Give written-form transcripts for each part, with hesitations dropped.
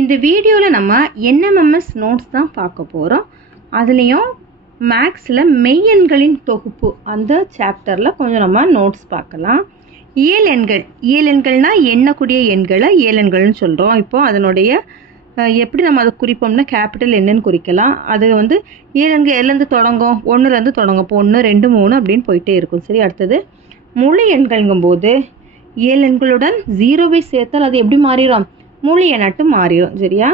இந்த வீடியோவில் நம்ம NMMS நோட்ஸ் தான் பார்க்க போகிறோம். அதுலேயும் மேக்ஸில் மெய்யெண்களின் தொகுப்பு அந்த சாப்டரில் கொஞ்சம் நம்ம நோட்ஸ் பார்க்கலாம். இயலெண்கள், இயலெண்கள்னால் எண்ணக்கூடிய எண்களை இயலெண்கள்னு சொல்கிறோம். இப்போது அதனுடைய எப்படி நம்ம அதை குறிப்போம்னா கேபிட்டல் என்னன்னு குறிக்கலாம். அது இயலெண்கள் எதுலேருந்து தொடங்கும்? ஒன்றுலேருந்து தொடங்கும். இப்போ 1 2 3 அப்படின்னு போயிட்டே இருக்கும். சரி, அடுத்தது முழு எண்கள்ங்கும்போது இயலெண்களுடன் 0வை சேர்த்தால் அது எப்படி மாறிடும்? முழு எண்ணாட்டு மாறிடும். சரியா?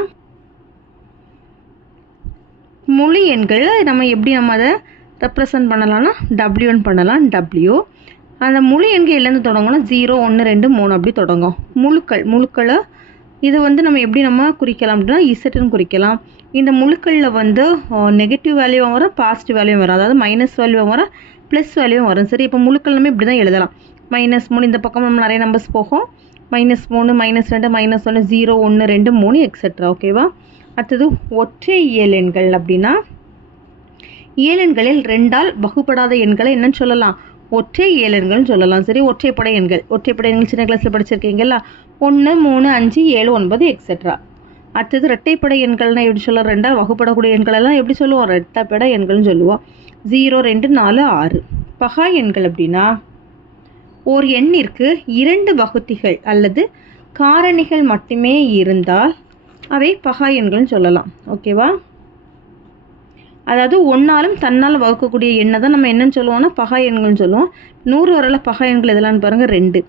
முழு எண்கள் நம்ம அதை ரெப்ரசன்ட் பண்ணலாம்னா W1 பண்ணலாம். W அந்த முழு எண்கள் எல்லேருந்து தொடங்கும்னா 0 1 2 3 அப்படி தொடங்கும். முழுக்களை இது நம்ம எப்படி குறிக்கலாம் அப்படின்னா இசட்டுன்னு குறிக்கலாம். இந்த முழுக்களில் நெகட்டிவ் வேல்யூவும் வரும், பாசிட்டிவ் வேல்யூவும் வரும். அதாவது மைனஸ் வேல்யூவும் வரும், ப்ளஸ் வேல்யூவும் வரும். சரி, இப்போ முழுக்கள் இப்படி தான் எழுதலாம். -3 இந்த பக்கம் நம்ம நிறைய நம்பர்ஸ் போகும். -3 -2 -1 0 1 2 3 எக்ஸெட்ரா. ஓகேவா? அடுத்தது ஒற்றை இயலெண்கள் அப்படின்னா இயலெண்களில் 2ஆல் வகுப்படாத எண்களை என்னன்னு சொல்லலாம்? ஒற்றை இயலெண்கள்னு சொல்லலாம். சரி, ஒற்றைப்படை எண்கள். ஒற்றைப்படை எண்கள் சின்ன கிளாஸில் படிச்சிருக்கீங்களா? 1 3 5 7 9 எக்ஸெட்ரா. அடுத்தது இரட்டைப்படை எண்கள்னால் எப்படி சொல்லலாம்? 2ஆல் வகுப்படக்கூடிய எண்களெல்லாம் எப்படி சொல்லுவோம்? இரட்டைப்படை எண்கள்னு சொல்லுவோம். 0 2 4 6. பகா எண்கள் அப்படின்னா ஓர் எண்ணிற்கு 2 வகுத்திகள் அல்லது காரணிகள் மட்டுமே இருந்தால் அவை பகா எண்கள்னு சொல்லலாம். ஓகேவா? அதாவது ஒன்றாலும் தன்னால் வகுக்கக்கூடிய எண்ணை தான் நம்ம என்னன்னு சொல்லுவோம்னா பகா எண்கள்னு சொல்லுவோம். 100 வரல பகா எண்கள் எதெல்லாம்னு பாருங்கள். 2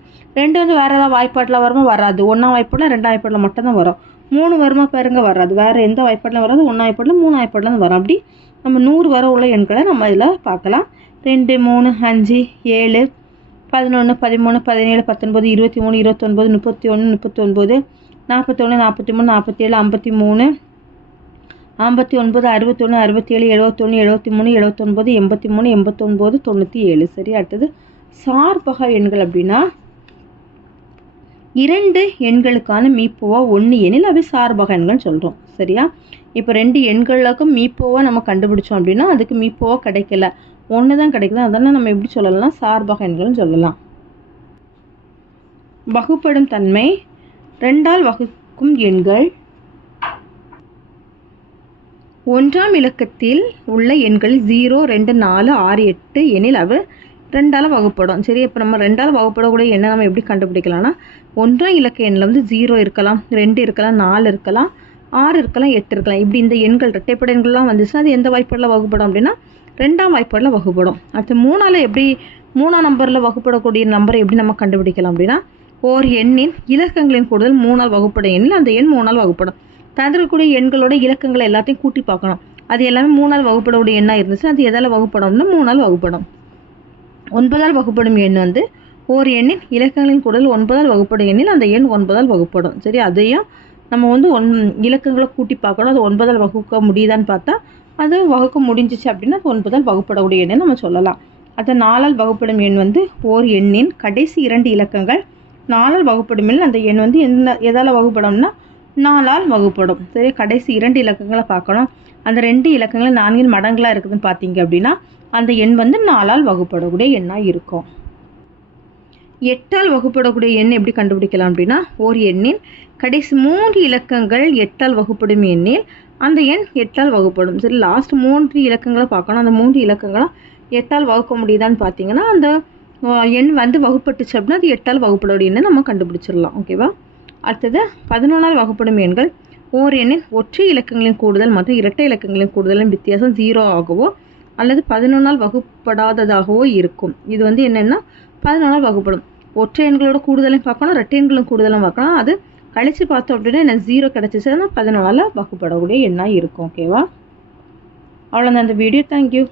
வேறு ஏதாவது வாய்ப்பாட்டில் வருமா? வராது. 1ஆம் வாய்ப்பாட்டில் 2ஆம் வாய்ப்பாட்டில் மட்டும்தான் வரும். 3 வருமா பாருங்க? வராது. வேறு எந்த வாய்ப்பாட்டிலும் வராது. 1ஆம் வாய்ப்பாட்டில் 3ஆம் வாய்ப்பாட்டில் தான் வரும். அப்படி நம்ம 100 வர உள்ள எண்களை நம்ம இதில் பார்க்கலாம். 2 3 5 7 11 13 17 19 23 29 31 39 41 43 47 53 59 61 67 71 73 79 83 89 97. சரி, அடுத்தது சார்பகா எண்கள் அப்படின்னா 2 எண்களுக்கான மீப்போவா 1 எனில் அவை சார்பகா எண்கள் சொல்கிறோம். சரியா? இப்போ 2 எண்களுக்கும் மீப்போவா நம்ம கண்டுபிடிச்சோம் அப்படின்னா அதுக்கு மீப்போவா கிடைக்கல, 1 தான் கிடைக்குது. அதனால் நம்ம எப்படி சொல்லலாம்? சார்பகா எண்கள்னு சொல்லலாம். வகுப்படும் தன்மை 2ஆல் வகுக்கும் எண்கள் 1ஆம் இலக்கத்தில் உள்ள எண்கள் 0 2 4 6 8 எனில் அவை 2ஆல் வகுப்படும். சரி, இப்போ நம்ம 2ஆல் வகுப்படக்கூடிய எண்ணை நம்ம எப்படி கண்டுபிடிக்கலாம்னா 1ஆம் இலக்க எண்ணில் 0 இருக்கலாம், 2 இருக்கலாம், 4 இருக்கலாம், 6 இருக்கலாம், 8 இருக்கலாம். இப்படி இந்த எண்கள் இரட்டைப்படை எண்கள்லாம் வந்துச்சுன்னா அது எந்த வாய்ப்பாடில் வகுப்படும் அப்படின்னா 2ஆம் வாய்ப்பாடில் வகுப்படும். அடுத்து 3ஆம் நம்பரில் வகுப்படக்கூடிய நம்பரை எப்படி நம்ம கண்டுபிடிக்கலாம் அப்படின்னா ஓர் எண்ணின் இலக்கங்களின் கூடுதல் 3ஆல் வகுப்படும் எண்ணில் அந்த எண் 3ஆல் வகுப்படும். தந்திரக்கூடிய எண்களோட இலக்கங்களை எல்லாத்தையும் கூட்டி பார்க்கணும். அது எல்லாமே 3ஆல் வகுப்படக்கூடிய எண்ணாக இருந்துச்சுன்னா அது எதால் வகுப்படும்னா 3ஆல் வகுப்படும். 9ஆல் வகுப்படும் எண் ஓர் எண்ணின் இலக்கங்களின் கூடுதல் 9ஆல் வகுப்படும் எண்ணில் அந்த எண் 9ஆல் வகுப்படும். சரி, அதையும் நம்ம இலக்கங்களை கூட்டி பார்க்கணும். அது 9ஆல் வகுக்க முடியுதான்னு பார்த்தா அது வகுக்க முடிஞ்சிச்சு அப்படின்னா அது 9ஆல் வகுப்படக்கூடிய எண்ணை நம்ம சொல்லலாம். அது 4ஆல் வகுப்படும் எண் ஓர் எண்ணின் கடைசி 2 இலக்கங்கள் 4ஆல் வகுப்படும் எண்ணில் அந்த எண் எதால் வகுப்படும்னா 4ஆல் வகுப்படும். சரி, கடைசி 2 இலக்கங்களை பார்க்கணும். அந்த 2 இலக்கங்கள் 4 மடங்களாக இருக்குதுன்னு பார்த்தீங்க அப்படின்னா அந்த எண் 4ஆல் வகுப்படக்கூடிய எண்ணாக இருக்கும். 8ஆல் வகுப்படக்கூடிய எண் எப்படி கண்டுபிடிக்கலாம் அப்படின்னா ஓர் எண்ணின் கடைசி 3 இலக்கங்கள் 8ஆல் வகுப்படும் எண்ணில் அந்த எண் 8ஆல் வகுப்படும். சரி, லாஸ்ட் 3 இலக்கங்களை பார்க்கணும். அந்த 3 இலக்கங்களை 8ஆல் வகுக்க முடியுதான்னு பார்த்தீங்கன்னா அந்த எண் வகுப்பட்டுச்சு அப்படின்னா அது 8ஆல் வகுப்படக்கூடிய எண்ணை நம்ம கண்டுபிடிச்சிடலாம். ஓகேவா? அடுத்தது 11ஆல் வகுப்படும் எண்கள் ஓர் எண்ணின் ஒற்றை இலக்கங்களின் கூடுதல் மற்றும் இரட்டை இலக்கங்களின் கூடுதலின் வித்தியாசம் 0 ஆகவோ அல்லது 11ஆல் வகுப்படாததாகவோ இருக்கும். இது என்னென்னா 11ஆல் வகுப்படும். ஒற்றை எண்களோட கூடுதலையும் பார்க்கணும், இரட்டை எண்களும் கூடுதலும் பார்க்கணும். அது கழிச்சு பார்த்தோம் அப்படின்னா எனக்கு 0 கிடச்சிச்சுன்னா 11ஆல் வகுப்படக்கூடிய எண்ணாக இருக்கும். ஓகேவா? அவ்வளோதான் இந்த வீடியோ. தேங்க்யூ.